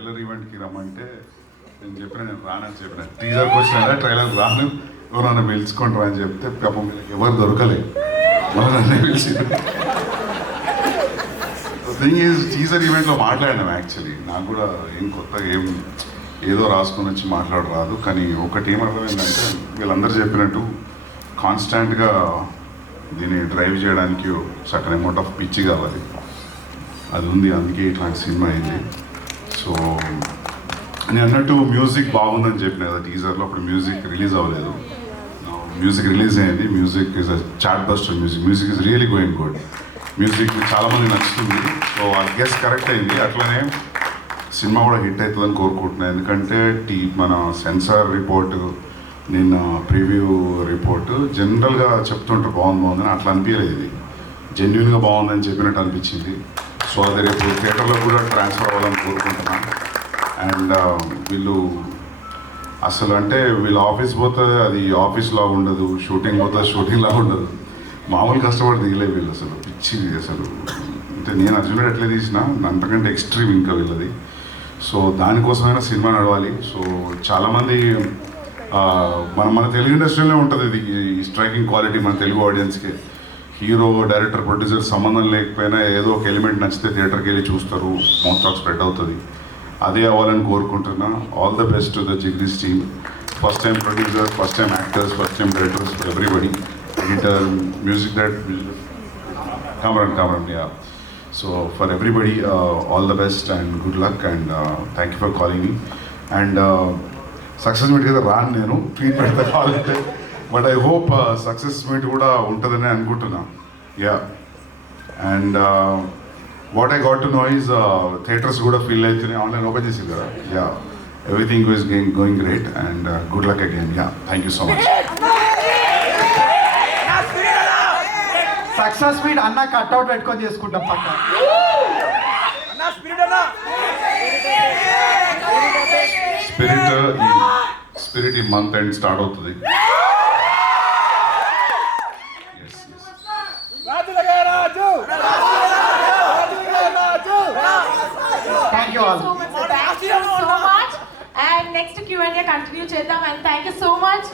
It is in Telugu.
ట్రైలర్ ఈవెంట్కి రమ్మంటే నేను చెప్పిన నేను రానని చెప్పిన టీజర్కి వచ్చిన ట్రైలర్ రాను ఎవరన్నా పిలుచుకుంటారా అని చెప్తే పాపం వీళ్ళకి ఎవరు దొరకలే మళ్ళీ నన్ను పిలిచి థింగ్ ఈజ్ టీజర్ ఈవెంట్లో మాట్లాడినాం యాక్చువల్లీ నాకు కూడా ఏం కొత్తగా ఏదో రాసుకొని వచ్చి మాట్లాడరాదు కానీ ఒకటి ఏమర్థమైందంటే వీళ్ళందరూ చెప్పినట్టు కాన్స్టాంట్గా దీన్ని డ్రైవ్ చేయడానికి సర్టన్ అమౌంట్ ఆఫ్ పిచ్చి కావాలి అది ఉంది అందుకే ఇట్లాంటి సినిమా అయింది సో నేను అన్నట్టు మ్యూజిక్ బాగుందని చెప్పిన కదా టీజర్లో అప్పుడు మ్యూజిక్ రిలీజ్ అవ్వలేదు మ్యూజిక్ రిలీజ్ అయింది music is a chartbuster music is really going good music చాలామంది నచ్చుతుంది సో ఆ గెస్ కరెక్ట్ అయింది అట్లనే సినిమా కూడా హిట్ అవుతుందని కోరుకుంటున్నాను ఎందుకంటే మన సెన్సార్ రిపోర్టు నిన్న ప్రివ్యూ రిపోర్టు జనరల్గా చెప్తుంటే బాగుందని అట్లా అనిపించలేదు ఇది జెన్యున్గా బాగుందని చెప్పినట్టు అనిపించింది సో అది రేపు థియేటర్లో కూడా ట్రాన్స్ఫర్ అవ్వాలని కోరుకుంటున్నాను అండ్ వీళ్ళు అసలు అంటే వీళ్ళు ఆఫీస్ పోతే అది ఆఫీస్లా ఉండదు షూటింగ్ పోతే షూటింగ్లా ఉండదు మామూలు కష్టపడి దిగలేదు వీళ్ళు అసలు పిచ్చి అసలు అంటే నేను అర్జునుడు ఎట్లా తీసినా అంతకంటే ఎక్స్ట్రీమ్ ఇంకా వీళ్ళది సో దానికోసమైనా సినిమా నడవాలి సో చాలామంది మన తెలుగు ఇండస్ట్రీలోనే ఉంటుంది ఇది ఈ స్ట్రైకింగ్ క్వాలిటీ మన తెలుగు ఆడియన్స్కి హీరో డైరెక్టర్ ప్రొడ్యూసర్ సంబంధం లేకపోయినా ఏదో ఒక ఎలిమెంట్ నచ్చితే థియేటర్కి వెళ్ళి చూస్తారు మౌత్ టాక్ స్ప్రెడ్ అవుతుంది అదే అవ్వాలని కోరుకుంటున్నా all the best to the Jigris team first time producer first time actors first time directors for everybody editor music director Kamran yeah so for everybody all the best and good luck and thank you for calling me and success meet కదా రాను నేను ట్వీట్ పెడతా కావాలంటే but I hope success meet కూడా ఉంటుందని అనుకుంటున్నా yeah and what I got to know is theatres కూడా ఫీల్ అవుతున్నాయి ఆన్లైన్ ఓపెన్ చేసి కదా yeah everything is going great and good luck again yeah thank you so much success meet అన్న కట్అవుట్ పెట్టుకొని చేసుకుంటాం పక్క స్పిరిట్ ఈ మంత్ ఎండ్ స్టార్ట్ అవుతుంది thank you all so much and next Q&A continue చేద్దాం and thank you so much